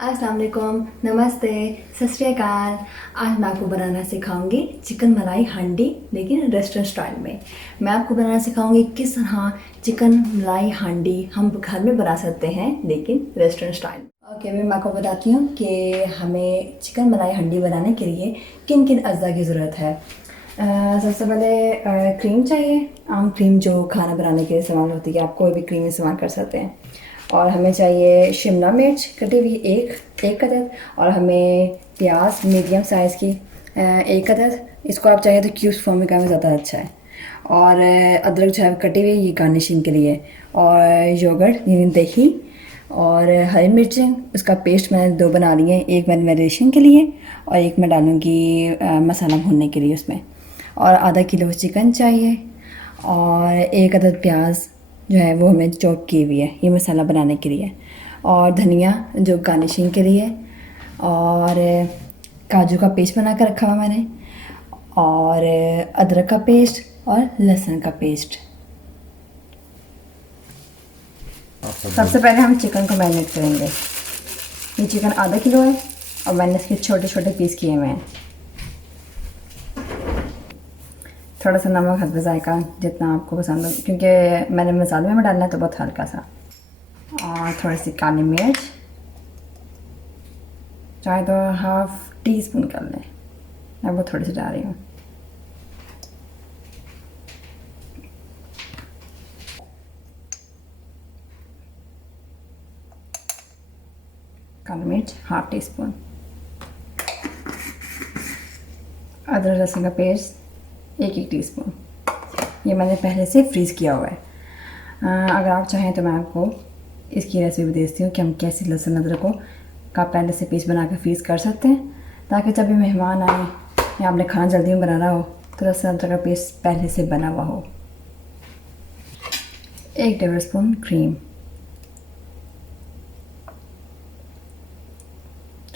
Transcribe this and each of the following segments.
अस्सलाम वालेकुम, नमस्ते, सत श्री अकाल। आज मैं आपको बनाना सिखाऊंगी चिकन मलाई हांडी, लेकिन रेस्टोरेंट स्टाइल में। मैं आपको बनाना सिखाऊंगी किस तरह चिकन मलाई हांडी हम घर में बना सकते हैं, लेकिन रेस्टोरेंट स्टाइल। ओके, मैं आपको बताती हूँ कि हमें चिकन मलाई हांडी बनाने के लिए किन किन अज्जा की ज़रूरत है। सबसे पहले क्रीम चाहिए। आम क्रीम जो खाना बनाने के लिए इस्तेमाल होती है, आप कोई भी क्रीम इस्तेमाल कर सकते हैं। और हमें चाहिए शिमला मिर्च कटी हुई एक अदद, और हमें प्याज मीडियम साइज़ की एक अदद। इसको आप चाहें तो क्यूब्स फॉर्म में करें, ज़्यादा अच्छा है। और अदरक जो है कटी हुई, ये गार्निशिंग के लिए। और योगर्ट यानी दही, और हरी मिर्चें, उसका पेस्ट मैंने 2 बना ली है। एक मैंने मैरिनेशन के लिए और एक मैं डालूँगी मसाला भूनने के लिए उसमें। और आधा किलो चिकन चाहिए, और एक अदद प्याज जो है वो हमें चॉप की हुई है, ये मसाला बनाने के लिए। और धनिया जो गार्निशिंग के लिए। और काजू का पेस्ट बना कर रखा हुआ मैंने। और अदरक का पेस्ट और लहसुन का पेस्ट। सबसे पहले हम चिकन को मैरिनेट करेंगे। ये चिकन आधा किलो है और मैंने इसके छोटे छोटे पीस किए हुए हैं। थोड़ा सा नमक हस्ब जायका, जितना आपको पसंद हो, क्योंकि मैंने मसाले में डालना है तो बहुत हल्का सा। और थोड़ी सी काली मिर्च, चाहे तो हाफ टी स्पून कर लें, मैं वो थोड़ी सी डाल रही हूँ। काली मिर्च हाफ टी स्पून। अदरक लहसुन का पेस्ट एक टीस्पून। ये मैंने पहले से फ्रीज़ किया हुआ है। अगर आप चाहें तो मैं आपको इसकी रेसिपी देती हूँ कि हम कैसे लहसुन अदरक को का पहले से पेस्ट बना कर फ्रीज़ कर सकते हैं, ताकि जब भी मेहमान आए या आपने खाना जल्दी में बनाना हो तो लहसुन अदरक का पेस्ट पहले से बना हुआ हो। 1 टेबल स्पून क्रीम,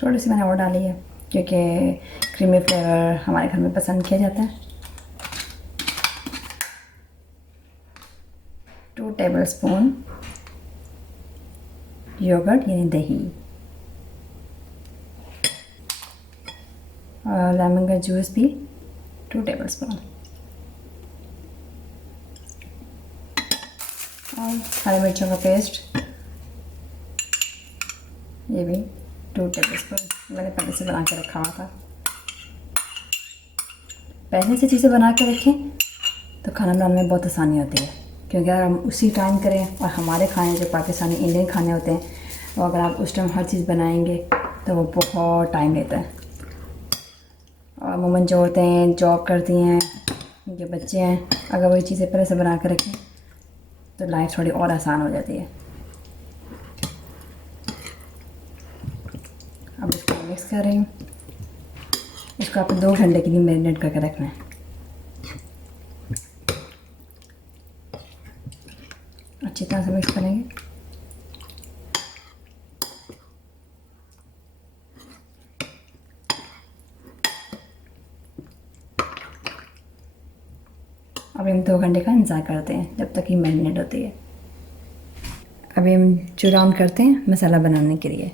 थोड़ी सी मैंने और डाली है क्योंकि क्रीमी फ्लेवर हमारे घर में पसंद किया जाता है। 2 टेबल स्पून योगर्ट यानी दही, और लेमन का जूस भी 2 टेबल स्पून, और हरी मिर्चों का पेस्ट ये भी 2 टेबल स्पून। मैंने पहले से बना के रखा हुआ था। पहले से चीज़ें बना के रखें तो खाना बनाने में बहुत आसानी होती है, क्योंकि अगर हम उसी टाइम करें और हमारे खाने जो पाकिस्तानी इंडियन खाने होते हैं, तो अगर आप उस टाइम हर चीज़ बनाएंगे तो वो बहुत टाइम लेता है। और अमूमन जो होते हैं जॉब करती हैं, उनके बच्चे हैं, अगर वही चीज़ें पहले से बना कर रखें तो लाइफ थोड़ी और आसान हो जाती है। अब इसको मिक्स कर रही हूँ। इसको आपको 2 घंटे के लिए मैरिनेट करके रखना है। अच्छी तरह से मिक्स करेंगे। अभी हम 2 घंटे का इंतज़ार करते हैं जब तक ये मैरिनेट होती है। अभी हम चूल्हा ऑन करते हैं मसाला बनाने के लिए।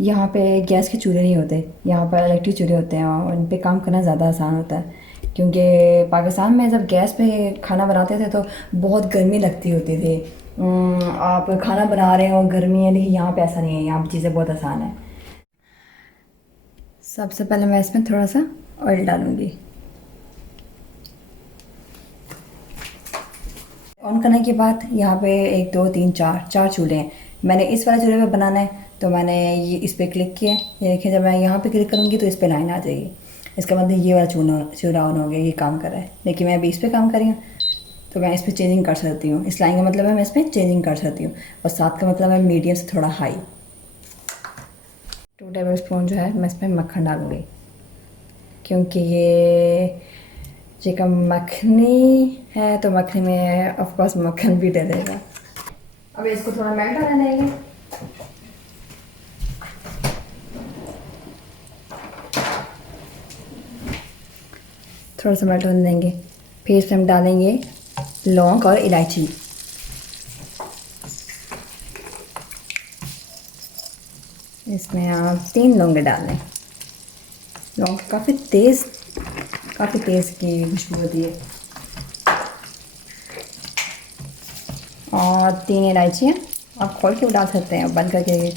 यहाँ पे गैस के चूल्हे नहीं होते, यहाँ पर इलेक्ट्रिक चूल्हे होते हैं, और उन पे काम करना ज़्यादा आसान होता है। क्योंकि पाकिस्तान में जब गैस पे खाना बनाते थे तो बहुत गर्मी लगती होती थी। आप खाना बना रहे हो, गर्मी है, लेकिन यहाँ पे ऐसा नहीं है, यहाँ पे चीज़ें बहुत आसान है। सबसे पहले मैं इसमें थोड़ा सा ऑयल डालूँगी। ऑन करने के बाद यहाँ पे 1 2 3 4 चूल्हे हैं। मैंने इस वाले चूल्हे पे बनाना है, तो मैंने ये इस पर क्लिक किया। ये देखिए, जब मैं यहाँ पे क्लिक करूँगी तो इस पर लाइन आ जाएगी। इसका मतलब ये वाला चूल्हा ऑन हो गया, ये काम कर रहा है। लेकिन मैं अभी इस पर काम कर रही हूँ, तो मैं इस पर चेंजिंग कर सकती हूँ। इस लाइन का मतलब है मैं इस पर चेंजिंग कर सकती हूँ, और 7 का मतलब है मीडियम से थोड़ा हाई। 2 टेबल स्पून जो है मैं इस पर मक्खन डालूँगी, क्योंकि ये चिकन मखनी है तो मखनी में ऑफ कोर्स मक्खन भी डलेगा। अब इसको थोड़ा मेल्ट होने देंगे। थोड़ा सा मेल्ट होने देंगे, फिर इसमें हम डालेंगे लौंग और इलायची। इसमें आप 3 लौंगे डाल लें। लौंग काफ़ी तेज़ की खुशबू होती है। और 3 इलायचियाँ आप खोल के डाल सकते हैं, बंद करके।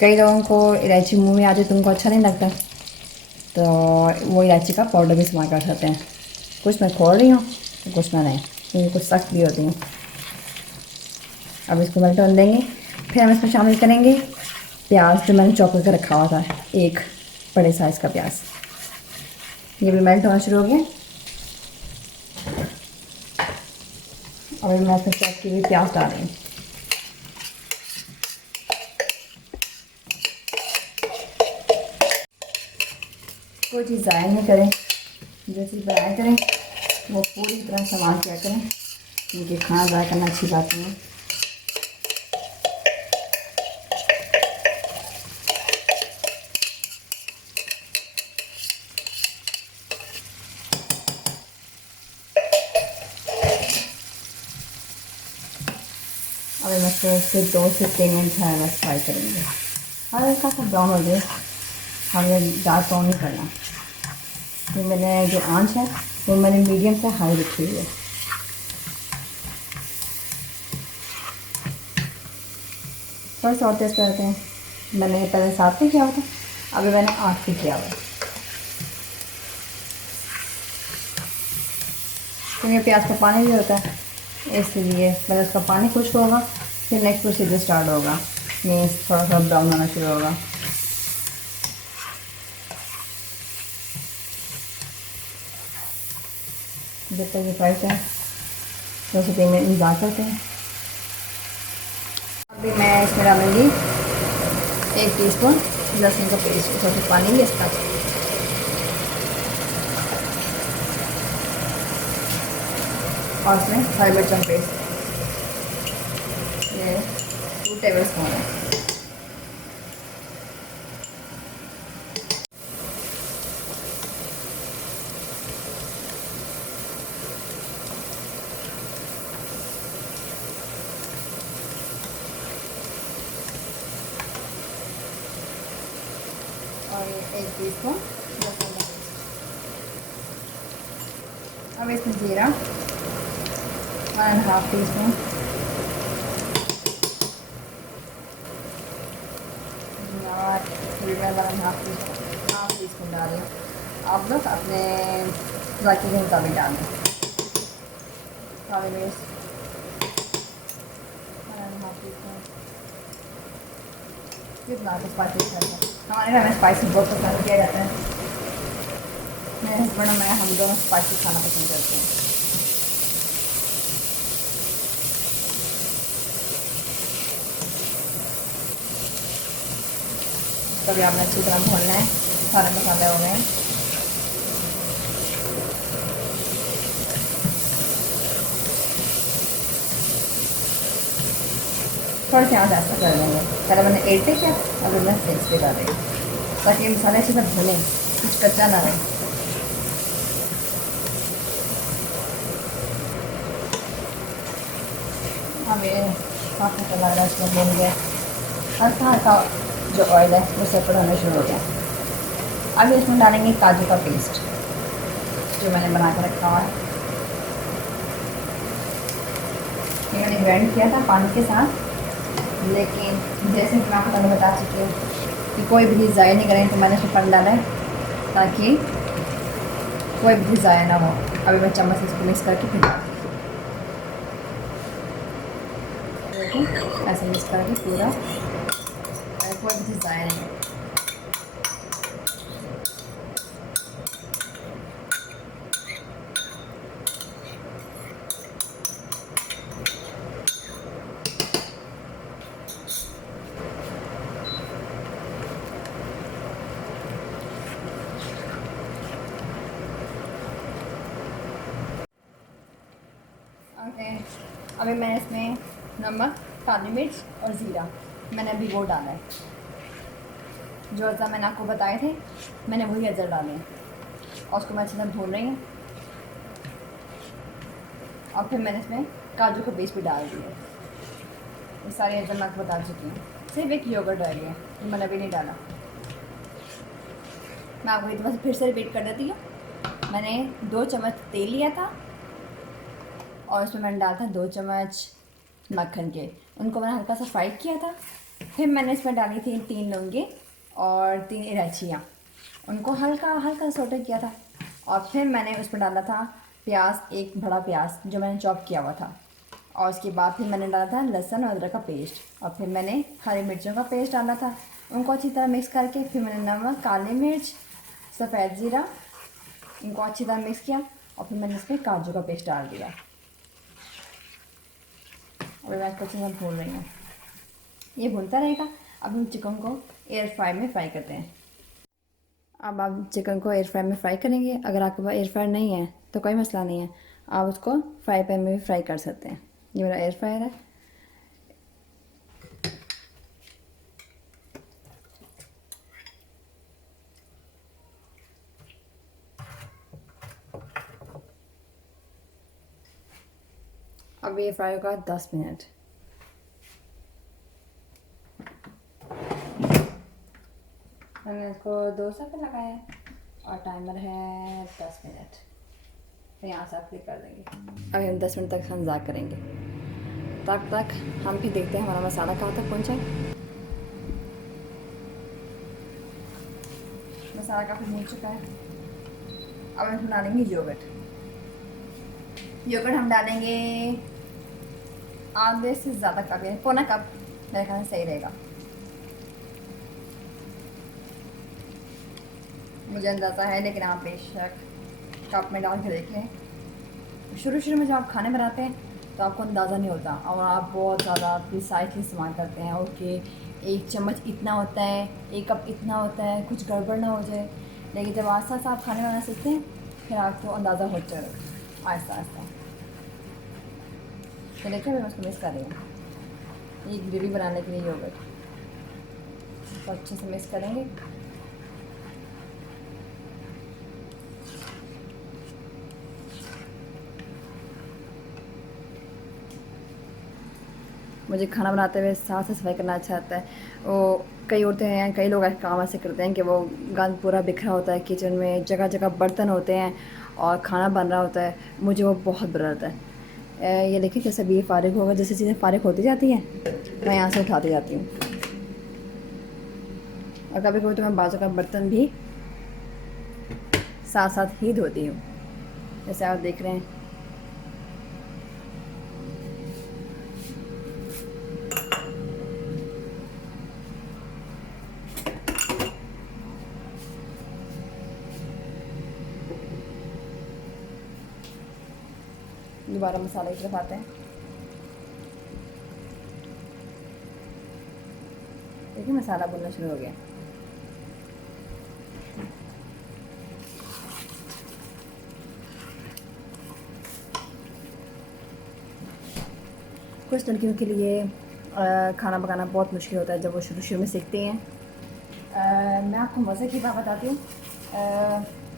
कई लोगों को इलायची मुंह में आती तो उनको अच्छा नहीं लगता, तो वो इलायची का पाउडर भी इस्तेमाल कर सकते हैं। कुछ मैं खोल रही हूँ तो कुछ मैं नहीं, क्योंकि कुछ सख्त भी होती हैं। अब इसको मेल्ट होने देंगे। फिर हम इसमें शामिल करेंगे प्याज, जो मैंने चॉप करके रखा हुआ था, एक बड़े साइज़ का प्याज। ये भी मेल्ट होना शुरू हो गया। और मैं इसमें चॉप की हुई प्याज डाल रही हूँ। कोई चीज़ ज़ाया नहीं करें, जो चीज़ बनाया करें वो पूरी तरह संभाल किया करें, क्योंकि खाना ज़ाया करना अच्छी बात नहीं है। अब हम इसको फिर 2 से 3 मिनट बस फ्राई करेंगे। हल्का सा ब्राउन हो जाए, हमें डार्क ब्राउन नहीं करना। तो मैंने जो आंच है वो मैंने मीडियम से हाई रखी हुई है। थोड़ा सा और तेज़ करते हैं। मैंने पहले 7 पे किया हुआ था, अभी मैंने 8 पे किया हुआ है, क्योंकि प्याज का पानी भी होता है, इसलिए पहले उसका पानी खुश्क होगा, फिर नेक्स्ट प्रोसीजर स्टार्ट होगा, मीन्स थोड़ा सा ब्राउन होना शुरू होगा। जब तक ये फ्राई है 2 से 3 मिनट इंतजार करते हैं। अभी मैं इसमें डालूँगी 1 टीस्पून लहसुन का पेस्ट, थोड़ा सा पानी भी इसका, और इसमें हरी मिर्च पेस्ट, ये 2 टेबल स्पून है। और 1 टीस्पून लहसुन का पेस्ट। अब इसमें जीरा 1.5 टीस्पून, और फिर मैं 1.5 टीस्पून डाल रही हूँ। आप लोग अपने जायके के मुताबिक डाल दें। काली मिर्च 1.5 टीस्पून, जितना आपको स्पाइसी करते हैं। हमारे घर में स्पाइसी बहुत पसंद किया जाता है। मेरे हस्बैंड और मैं, हम दोनों स्पाइसी खाना पसंद करते हैं। तभी आपने अच्छी तरह भूनना है, सारे मसाले हो गए। थोड़ा सा ऐसा कर देंगे, पहले मैंने 8 पे किया, अभी मैं 6 पे कर रही हूँ, ताकि मसाले अच्छे से भुने, कुछ कच्चा ना रहे। अब ये काफ़ी अच्छा लग रहा है, इसमें भून गया, हल्का हल्का जो ऑयल है वो सेपरेट होना शुरू हो गया। अब इसमें डालेंगे काजू का पेस्ट, जो मैंने बना कर रखा हुआ है। ये मैंने ग्राइंड किया था पानी के साथ, लेकिन जैसे कि मैं आपको पहले बता चुकी हूँ कि कोई भी चीज़ ज़ाया नहीं करें, तो मैंने इसमें पानी डाला है ताकि कोई भी चीज़ ज़ाया ना हो। अभी मैं चम्मच से इसको मिक्स करके फिर ऐसे मिक्स करके पूरा, कोई भी चीज़ ज़ाया नहीं। ओके, अभी मैंने इसमें नमक, काली मिर्च और ज़ीरा मैंने अभी वो डाला है। जो अज़ा मैंने आपको बताए थे, मैंने वही अज़र डाले हैं, और उसको मैं अच्छे से भून रही हूँ। और फिर मैंने इसमें काजू का पेस्ट भी डाल दिया। ये सारी अज़र मैं आपको बता चुकी हूँ, सिर्फ एक योगर्ट रह गया। तो मैंने अभी नहीं डाला। मैं आपको एक बार फिर से रिपीट कर देती हूँ। मैंने 2 चम्मच तेल लिया था और उसमें मैंने डाला था 2 चम्मच मक्खन के, उनको मैंने हल्का सा फ्राई किया था। फिर मैंने इसमें डाली थी 3 लौंगे और 3 इलायचियाँ, उनको हल्का हल्का सौटे किया था। और फिर मैंने उसमें डाला था प्याज, एक बड़ा प्याज जो मैंने चॉप किया हुआ था। और उसके बाद फिर मैंने डाला था लहसुन और अदरक का पेस्ट, और फिर मैंने हरी मिर्चों का पेस्ट डाला था। उनको अच्छी तरह मिक्स करके फिर मैंने नमक, काली मिर्च, सफ़ेद ज़ीरा, इनको अच्छी तरह मिक्स किया। और फिर मैंने इसमें काजू का पेस्ट डाल दिया। और मैं इसको अच्छे से भून रही हूँ, ये भूनता रहेगा। अब हम चिकन को एयर फ्राई में फ्राई करते हैं। अब आप चिकन को एयर फ्राई में फ्राई करेंगे। अगर आपके पास एयर फ्रायर नहीं है तो कोई मसला नहीं है, आप उसको फ्राई पैन में भी फ्राई कर सकते हैं। ये मेरा एयर फ्रायर है। अब ये फ्राई होगा 10 मिनट। मैंने इसको 2 पे लगाया है और टाइमर है 10 मिनट। तो यहाँ से आप क्लिक कर देंगे। अभी हम 10 मिनट तक इंतज़ार करेंगे। तब तक हम भी देखते हैं हमारा मसाला कहाँ तक पहुँचा। मसाला काफ़ी भून चुका है। अब हम डालेंगे योगर्ट। योगर्ट हम डालेंगे आधे से ज़्यादा कप, यानी पौना कप मेरे ख्याल से सही रहेगा। मुझे अंदाज़ा है, लेकिन आप बेशक कप में डाल के देखें। शुरू शुरू में जब आप खाने बनाते हैं तो आपको अंदाज़ा नहीं होता और आप बहुत ज़्यादा प्रिसाइसली इस्तेमाल करते हैं। ओके, 1 चम्मच इतना होता है, 1 कप इतना होता है, कुछ गड़बड़ ना हो जाए। लेकिन जब आस्ता आस्ता आप खाने बनाना सीखते हैं फिर आपको अंदाज़ा हो जाएगा आहिस्ता आहिस्ता। तो देखिए मैं उसको मिक्स कर रही हूँ। ये ग्रेवी बनाने के लिए योगर्ट तो अच्छे से मिक्स करेंगे। मुझे खाना बनाते हुए साफ़ सफाई करना अच्छा लगता है। वो कई औरतें हैं, कई लोग ऐसे काम ऐसे करते हैं कि वो गंद पूरा बिखरा होता है किचन में, जगह जगह बर्तन होते हैं और खाना बन रहा होता है। मुझे वो बहुत बुरा लगता है। ये देखिए जैसे अभी फ़ारिग होगा, जैसे चीज़ें फ़ारिग होती जाती हैं मैं यहाँ से उठाती जाती हूँ। और कभी कभी तो मैं बाजू का बर्तन भी साथ साथ ही धोती हूँ, जैसे आप देख रहे हैं। दोबारा मसाले की तरफ आते हैं। देखिए मसाला भुनना शुरू हो गया। कुछ लड़कियों के लिए खाना पकाना बहुत मुश्किल होता है जब वो शुरू शुरू में सीखती हैं। मैं आपको मज़े की बात बताती हूँ।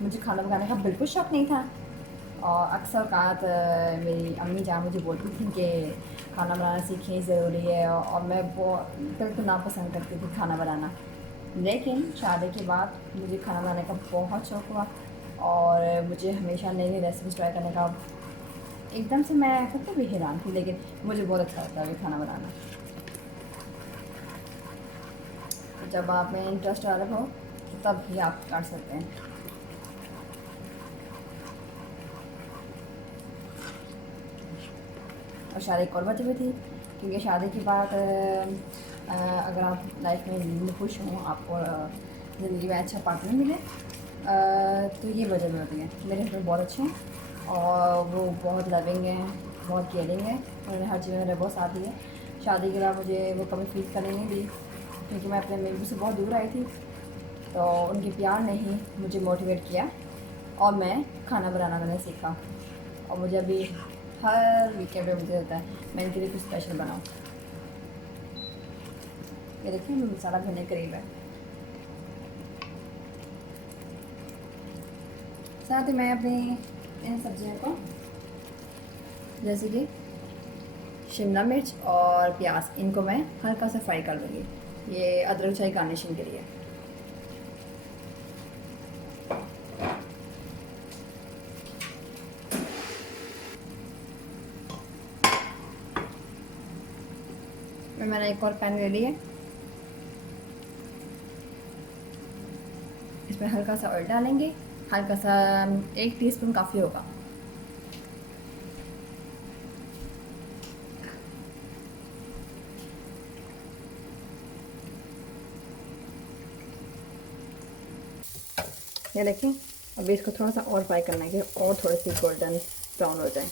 मुझे खाना पकाने का बिल्कुल शौक़ नहीं था और अक्सर औक़ात मेरी अम्मी जान मुझे बोलती थी कि खाना बनाना सीखें, ज़रूरी है, और मैं वो बिल्कुल नापसंद करती थी खाना बनाना। लेकिन शादी के बाद मुझे खाना बनाने का बहुत शौक़ हुआ और मुझे हमेशा नई नई रेसिपीज़ ट्राई करने का एकदम से मैं खुद को भी हैरान थी, लेकिन मुझे बहुत अच्छा लगता है खाना बनाना। तो जब आप में इंटरेस्ट अलग हो तो तब भी आप कर सकते हैं। और शादी एक और वजह भी थी, क्योंकि शादी के बाद अगर आप लाइफ में खुश हों, आपको ज़िंदगी में अच्छा पार्टनर मिले, तो ये वजह भी होती है। मेरे हस्बैंड बहुत अच्छे हैं और वो बहुत लविंग हैं, बहुत केयरिंग है। उन्होंने हर चीज़ में मेरा बहुत साथ दिया। शादी के बाद मुझे वो कभी फील करने नहीं दी, क्योंकि मैं अपने मेरे से बहुत दूर आई थी। तो उनके प्यार ने ही मुझे मोटिवेट किया और मैं खाना बनाना मैंने सीखा। और मुझे अभी हर वीकेंड पे मुझे होता है मैं इनके लिए कुछ स्पेशल बनाऊँ। ये देखिए मसाला भुनने के करीब है। साथ ही मैं अपनी इन सब्जियों को, जैसे कि शिमला मिर्च और प्याज, इनको मैं हल्का सा फ्राई कर लूँगी। ये अदरक चाय गार्निशिंग के लिए। मैंने एक और पैन ले लिया, इसमें हल्का सा ऑयल डालेंगे, हल्का सा 1 टीस्पून काफ़ी होगा। ये देखें, अभी इसको थोड़ा सा और फ्राई करना है और थोड़ी सी गोल्डन ब्राउन हो जाए।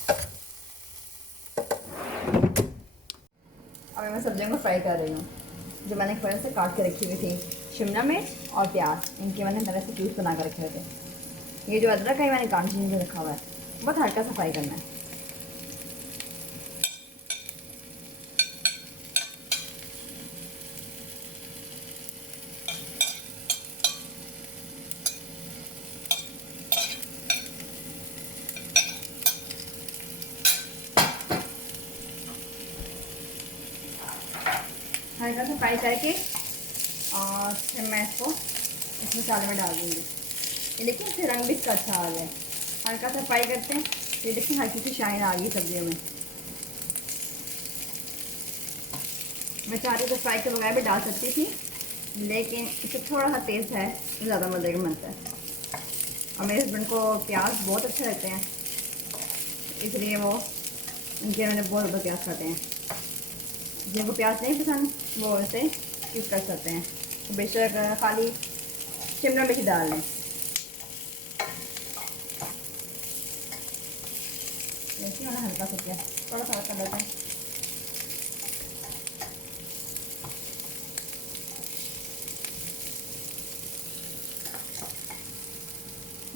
अभी मैं सब्जियों को फ्राई कर रही हूँ, जो मैंने पहले से काट के रखी हुई थी, शिमला मिर्च और प्याज, इनके मैंने पहले से पीस बना कर रखे थे। ये जो अदरक है मैंने काट के रखा हुआ है, बहुत हल्का सा फ्राई करना है। हल्का सा फ्राई करके और फिर मैं इसको इस मसाले में डाल दूँगी। ये देखिए इससे रंग भी इसका अच्छा आ गया। हल्का सा फ्राई करते हैं, ये देखिए हल्की सी शाइन आ गई सब्जियों में। मैं चाह रही तो फ्राई के बगैर भी डाल सकती थी, लेकिन इसे थोड़ा सा तेज़ है तो ज़्यादा मज़े का बनता है। और मेरे हस्बैंड को प्याज बहुत अच्छे लगते हैं, इसलिए वो उनके मैंने बहुत ज़्यादा प्याज खाते हैं। जिनको प्याज नहीं पसंद वो इसे यूज़ कर सकते हैं, तो बेशक खाली शिमला मिर्च डाल लें। देखिए मैंने हल्का सा किया, थोड़ा सा कर लेते हैं।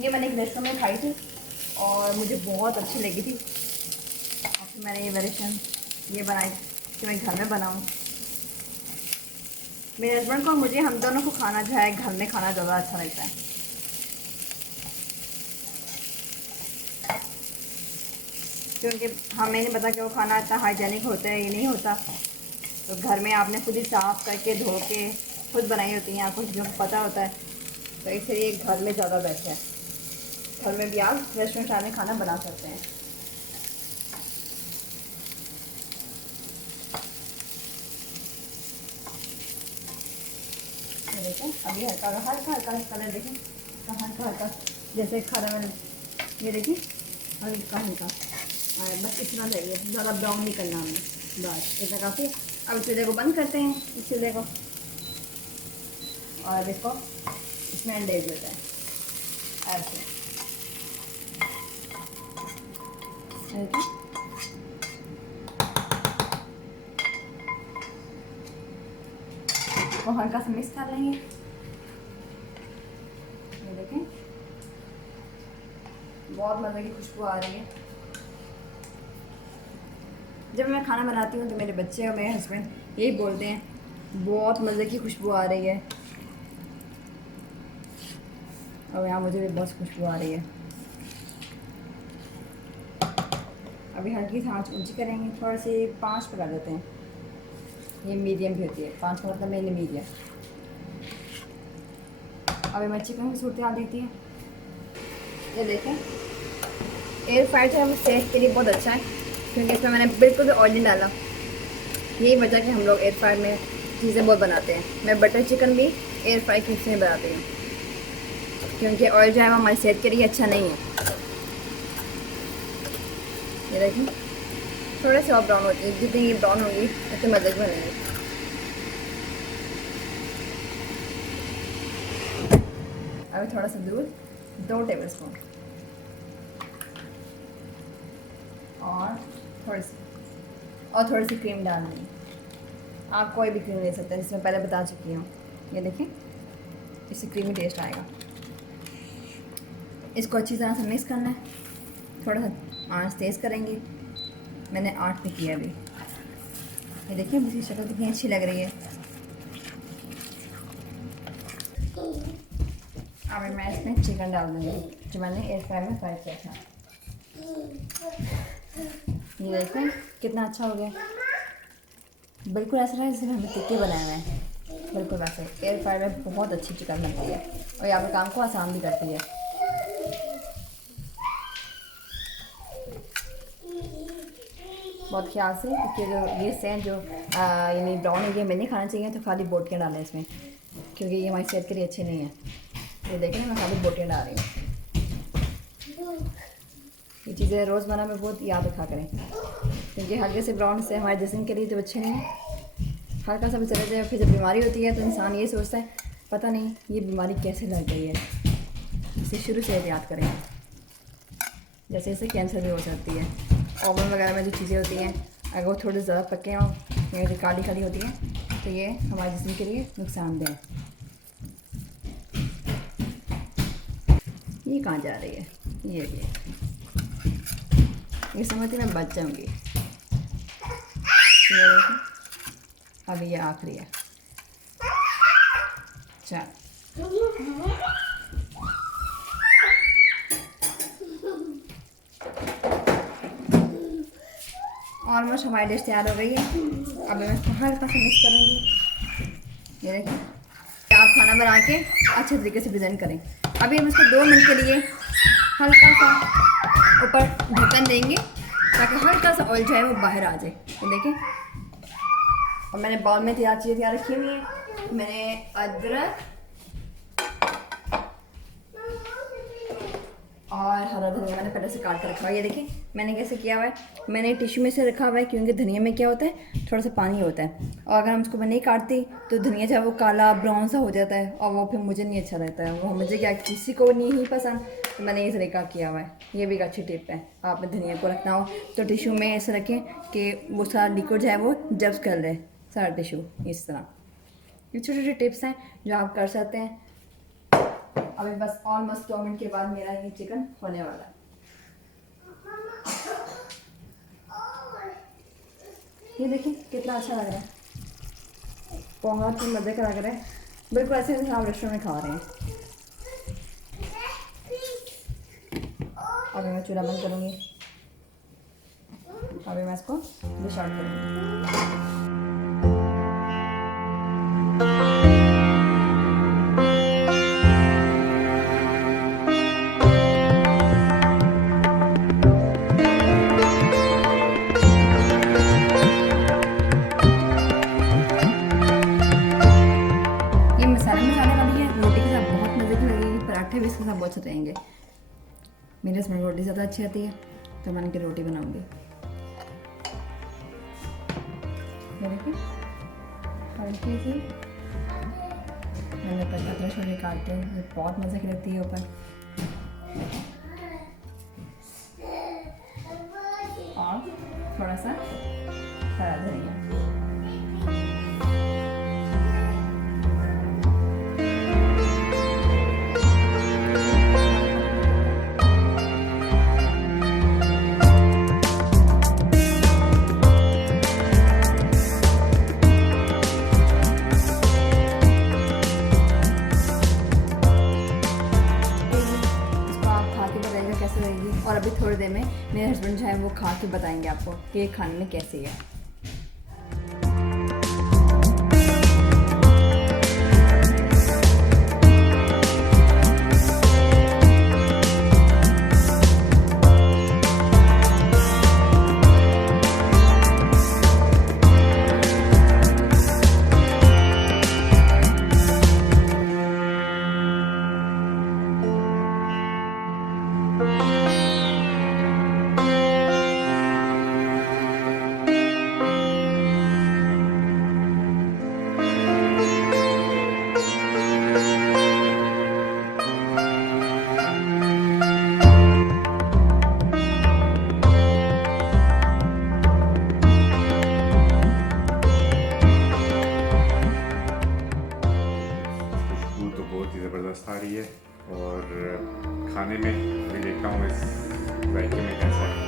ये मैंने एक रेस्टोरेंट में खाई थी और मुझे बहुत अच्छी लगी थी, और फिर मैंने ये वेरिएशन ये बनाई कि मैं घर में बनाऊँ। मेरे हस्बैंड को मुझे, हम दोनों को खाना जो है घर में खाना ज़्यादा अच्छा लगता है। क्योंकि हमें नहीं पता कि वो खाना इतना हाइजेनिक होता है या नहीं होता, तो घर में आपने खुद ही साफ़ करके धो के खुद बनाई होती हैं, आपको जो पता होता है, तो इसलिए घर में ज़्यादा बेस्ट है। घर में भी आप रेस्टोरेंट में खाना बना सकते हैं। देखें अभी हल्का हल्का हल्का कलर देखें, हल्का हल्का जैसे खाना में, ये देखिए हल्का हल्का, बस इतना चाहिए, ज़्यादा ब्राउन नहीं करना हमें, बस इतना काफ़ी। अब चूल्हे को बंद करते हैं, इस चूल्हे को, और इसको इसमें दे देते हैं ऐसे। इसको हल्का सा मिक्स कर लेंगे। ये देखें बहुत मज़े की खुशबू आ रही है। जब मैं खाना बनाती हूँ तो मेरे बच्चे और मेरे हस्बैंड यही बोलते हैं, बहुत मज़े की खुशबू आ रही है। और यहाँ मुझे भी बहुत खुशबू आ रही है। अभी हल्की सी आँच ऊंची करेंगे, थोड़ी सी 5 पे कर देते हैं। ये मीडियम भी होती है, 5 का मतलब मेनली मीडियम। अभी मैं चिकन की सूरत डाल देती है। ये देखें एयर फ्रायर जो है वो सेहत के लिए बहुत अच्छा है, क्योंकि इसमें मैंने बिल्कुल भी ऑयल नहीं डाला। यही वजह कि हम लोग एयर फ्रायर में चीज़ें बहुत बनाते हैं। मैं बटर चिकन भी एयर फ्राई की से बनाती हूँ, क्योंकि ऑयल जो है वो हमारी सेहत के लिए अच्छा नहीं है। ये देखिए थोड़े से और ब्राउन होती है, जितनी ये ब्राउन होगी उतने मज़े की बनेंगे। अभी थोड़ा सा दूध, 2 टेबलस्पून, और थोड़ी सी क्रीम डालनी है। आप कोई भी क्रीम ले सकते हैं, जिसमें पहले बता चुकी हूँ। ये देखें इससे क्रीमी टेस्ट आएगा। इसको अच्छी तरह से मिक्स करना है, थोड़ा सा आंच तेज़ करेंगे। मैंने 8 पे किया अभी। ये देखिए मुझे शक्ल कितनी अच्छी लग रही है। अब मैं इसमें चिकन डाल दूँगी जो मैंने एयर फ्राई में फ्राई किया था। ये देखें कितना अच्छा हो गया, बिल्कुल ऐसा है जैसे हमने टिक्के बनाए हुए हैं। बिल्कुल वैसे एयर फ्रायर में बहुत अच्छी चिकन बनती है और ये आपके काम को आसान भी करती है। बहुत ख्याल से, क्योंकि जो ये हैं जो यानी ब्राउन है ये मैंने खाना चाहिए, तो खाली बोटियाँ डालें इसमें, क्योंकि ये हमारी सेहत के लिए अच्छे नहीं है। ये देखें मैं खाली बोटियाँ डाल रही हूँ। ये चीज़ें रोज़मर्रा में बहुत याद रखा करें, क्योंकि हल्के से ब्राउन से हमारे जिस्म के लिए तो अच्छे नहीं है। हल्का सा भी चला जाए, फिर जब बीमारी होती है तो इंसान ये सोचता है पता नहीं ये बीमारी कैसे लग गई है। इसे शुरू से एहतियात करें, जैसे इससे कैंसर भी हो सकती है। ओवन वगैरह में जो चीज़ें होती हैं अगर वो थोड़ी ज़्यादा पके हों या जो काली काली होती हैं तो ये हमारे जिस्म के लिए नुकसानदेह है। ये कहाँ जा रही है? ये समझती मैं बच जाऊँगी। अब ये आखिरी है। चल ऑलमोस्ट हमारी डिश तैयार हो गई है। अब मैं इसको हल्का सा मिक्स करूँगी। ये देखिए, आप खाना बना के अच्छे तरीके से प्रेजेंट करें। अभी हम इसको 2 मिनट के लिए हल्का सा ऊपर ढक्कन देंगे ताकि हल्का सा ऑयल जो है वो बाहर आ जाए। तो देखें, और मैंने बाउल में चीज़ें तैयार रखी हुई हैं। मैंने अदरक और हरा धनिया मैंने पहले से काट कर रखा हुआ है। ये देखिए मैंने कैसे किया हुआ है, मैंने टिश्यू में से रखा हुआ है, क्योंकि धनिया में क्या होता है थोड़ा सा पानी होता है, और अगर हम उसको नहीं काटती तो धनिया जो है वो काला ब्राउन सा हो जाता है, और वो फिर मुझे नहीं अच्छा रहता है। वो मुझे क्या किसी को नहीं ही पसंद, तो मैंने ये तरीका किया हुआ है। ये भी एक अच्छी टिप है। आपने धनिया को रखना हो तो टिश्यू में ऐसे रखें कि वो सारा लिक्विड जो है वो जब्स कर ले सारा टिश्यू। इस तरह ये छोटे छोटे टिप्स हैं जो आप कर सकते हैं। अभी बस ऑलमोस्ट 2 मिनट के बाद मेरा ये चिकन होने वाला है। ये देखिए कितना अच्छा लग रहा है, बहुत ही मज़े का लग रहा है, बिल्कुल ऐसे जैसे आप रेस्टोरेंट में खा रहे हैं। अभी मैं चूल्हा बंद करूँगी। अभी मैं इसको डिश आउट करूँगी। पराठे भी इसके साथ बहुत अच्छे रहेंगे। मेरे इसमें रोटी ज़्यादा अच्छी आती है तो मैं इनकी रोटी बनाऊंगी। देखिए हल्की सी मैंने पतला छोटे काटे, बहुत मज़े की लगती है ऊपर। और थोड़ा सा हरा धनिया। और अभी थोड़ी देर में मेरे हस्बैंड जो है वो खा के बताएंगे आपको कि ये खाने में कैसी है। ज़बरदस्त आ रही है और खाने में मैं देखता हूँ इस जायके में कैसा है।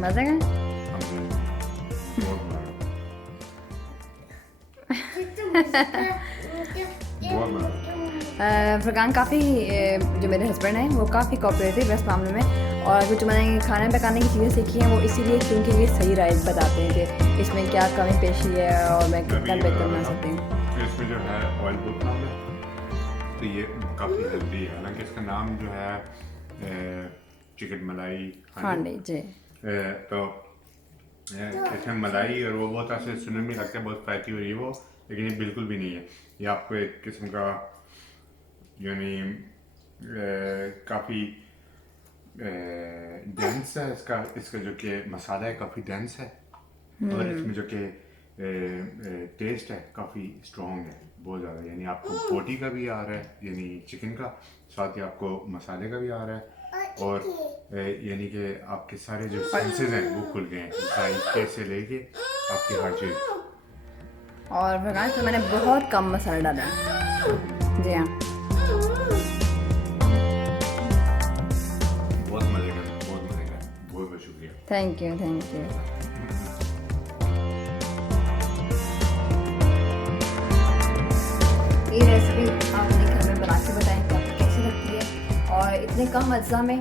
मज़ा है। बहुत मज़ा। फरकान काफ़ी जो मेरे हस्बैंड हैं वो काफ़ी कोऑपरेटिव है इस मामले में, और कुछ मैंने खाने पकाने की चीज़ें सीखी हैं वो इसीलिए क्योंकि ये सही राय बताते हैं कि इसमें क्या कमी पेशी है और मैं कितना बेहतर बना सकती हूँ। इसमें जो है ऑयल बहुत कम है, तो ये काफ़ी हेल्दी है। हालांकि इसका नाम जो है चिकन मलाई हांडी जी। तो इसमें मलाई और वो बहुत ऐसे सुनने में लगता है बहुत फैटी और ये वो, लेकिन ये बिल्कुल भी नहीं है। ये आपको एक किस्म का यानी काफ़ी डेंस है इसका जो कि मसाला है काफ़ी डेंस है, और इसमें जो कि टेस्ट है काफ़ी स्ट्रॉन्ग है बहुत ज़्यादा। यानी आपको बोटी का भी आ रहा है, यानी चिकन का, साथ ही आपको मसाले का भी आ रहा है, और यानी कि आपके सारे जो सेंसेस हैं वो खुल गए हैं, जायके से लेके आपकी हर चीज़। और फरकान इसमें मैंने बहुत कम मसाला डाला है। जी हाँ, बहुत मज़े का, बहुत मज़े का, बहुत बहुत शुक्रिया। Thank you thank you. ये रेसिपी आप अपने घर में बना के बताएं कि आपको कैसी लगती है, और इतने कम अज्जा में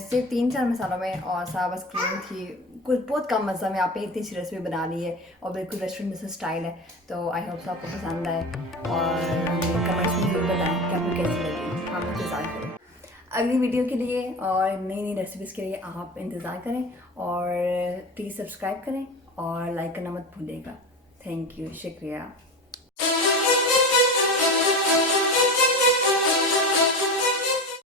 सिर्फ 3-4 मसालों में और साबस क्रीम थी, कुछ बहुत कम मज़ा में आपने इतनी अच्छी रेसिपी बना ली है और बिल्कुल रेस्टोरेंट जैसा स्टाइल है। तो आई होप आपको पसंद आए और हमें कमेंट्स में ज़रूर बताएं कि आपको कैसी लगी। हम इंतज़ार करें अगली वीडियो के लिए, और नई नई रेसिपीज़ के लिए आप इंतज़ार करें, और प्लीज़ सब्सक्राइब करें और लाइक करना मत भूलिएगा। थैंक यू, शुक्रिया।